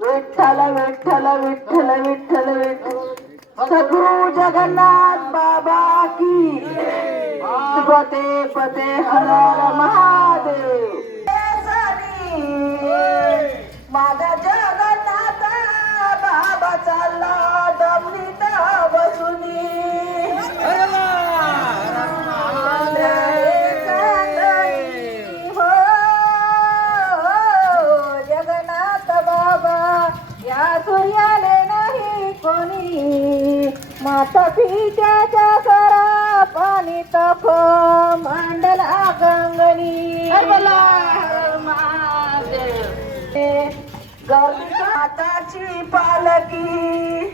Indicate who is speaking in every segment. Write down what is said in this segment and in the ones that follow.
Speaker 1: विठ्ठल विठ्ठल विठ्ठल विठ्ठल विठ्ठल. सद्गुरु जगन्नाथ बाबा की पते पते हर महादेव. पित्याच्या सरा पाणी तफ मांडला गंगणी माताची पालकी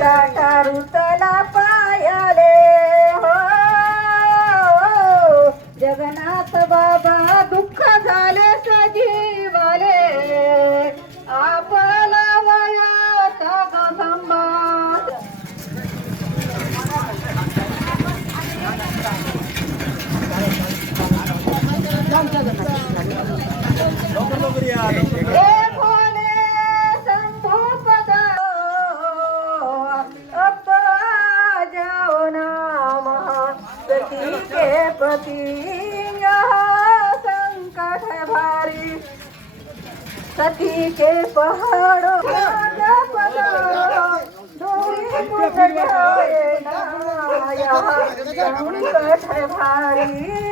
Speaker 1: टाटा रुतला पायाले. हो, हो, हो. जगन्नाथ बाबा दुःख झाले सजीवाले. आपला संकट भारी सती के पहाड़ों राजा पधारो, दूरी जाए ना यहाँ संकट भारी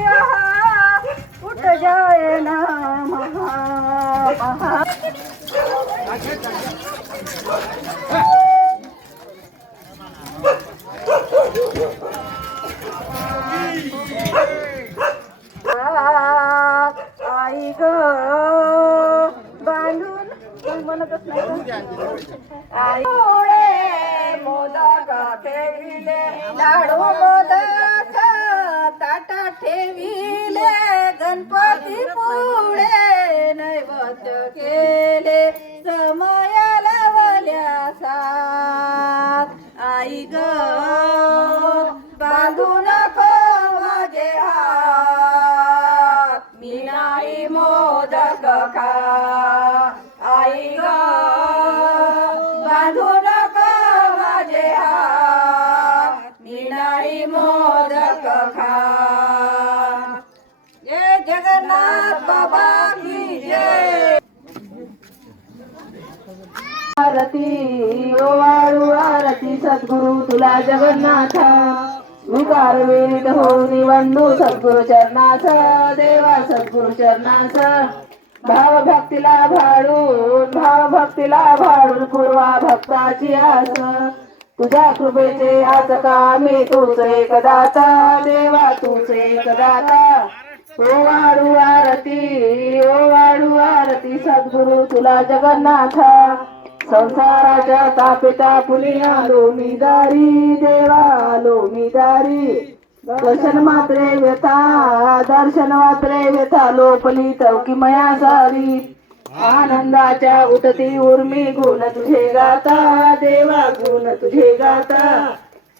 Speaker 1: लाडू मोदक ताटा ठेविले गणपती आई ग. बांधू नको माझे हात. मी नाही मोदक खा आई ग. बांधू नको माझे हात. मी नाही मोदक खा जय जगन्नाथ बाबा की जय. भारती सद्गुरु तुला जगन्नाथ. विकार विरित हो निवडू सद्गुरु चरणास. देवा सद्गुरु चरणास. भाव भक्तीला भाडून भाव भक्तीला भाडून पूर्वा भक्ताची आस. तुझ्या कृपेचे आज कामी तूच एक दाता. देवा तूच एक दाता. ओ वाडू आरती ओ वाडू आरती सद्गुरु तुला जगन्नाथ. संसाराच्या तापिता पुनिया लोमीदारी देवा लोमीदारी. दर्शन मात्रे व्यथा दर्शन मात्रे व्यथा लोपली चौकी मया सारी. आनंदाच्या उठती उर्मी गुण तुझे गाता देवा गुण तुझे गाता.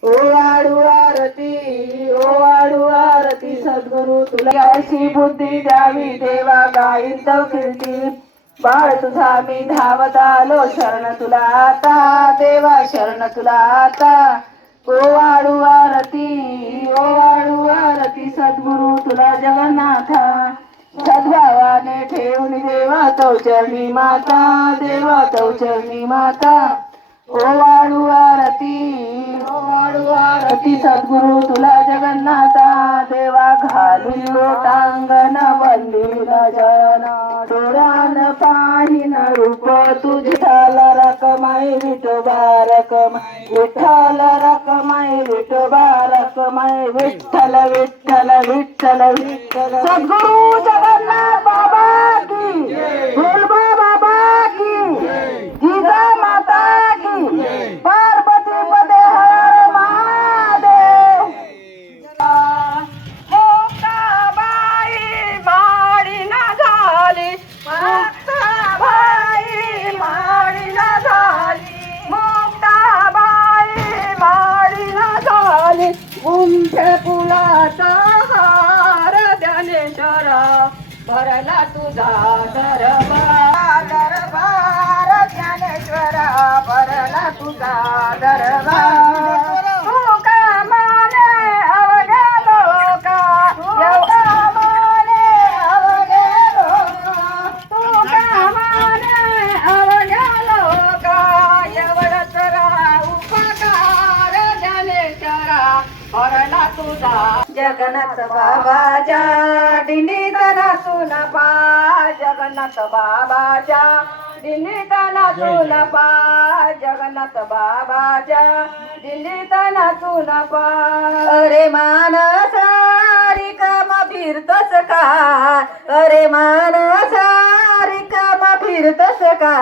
Speaker 1: ओ आडू आरती ओ आडू आरती सद्गुरु तुला अशी बुद्धी द्यावी देवा गाईन तो बाळ तुझा मी धावत आलो शरण तुला आता देवा शरण तुला आता. ओ वाडू आरती ओ वाडू आरती सद्गुरु तुला जगन्नाथा. सद्भावाने ठेवून देवा तो चरणी माता देवा तो चरणी माता. ओ वाडू आरती ओ सद्गुरु तुला जगन्नाथा देवा घालून लोटांगण बंदी जन डोळ्यान पाहिन रूप तुझ्याल रकमाई विठोबा रकमाई विठ्ठल रकमाई विठोबा रकमाई विठ्ठल विठ्ठल विठ्ठल विठ्ठल. सद्गुरु जगन्नाथ बाबा की सहार ज्ञानेश्वर भरला
Speaker 2: दरबार. दरबार ज्ञानेश्वर भरला तुझा दरबार. जगन्नाथ बाबाच्या दिंडीत नाचून पा जगन्नाथ बाबाच्या दिंडीत नाचून पा जगन्नाथ बाबाच्या दिंडीत नाचून पा. अरे मानसा रिकामा फिरतोस का? अरे मानसा रिकामा फिरतोस का?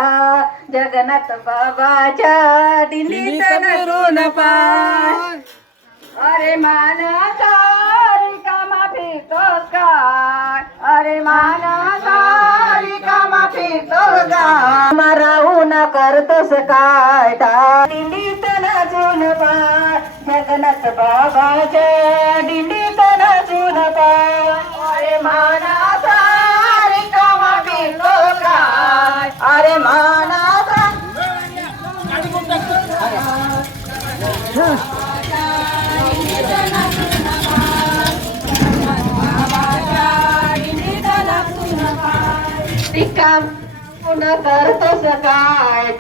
Speaker 2: जगन्नाथ बाबाच्या दिंडीत नाचून पा. अरे मानसा जगन्नाथ बाबाच्या दिंडीत पाय अरे मानसा रिकामा फिरतोस काय? अरे मानसा रिकाम. पुन्हा करतोस काय?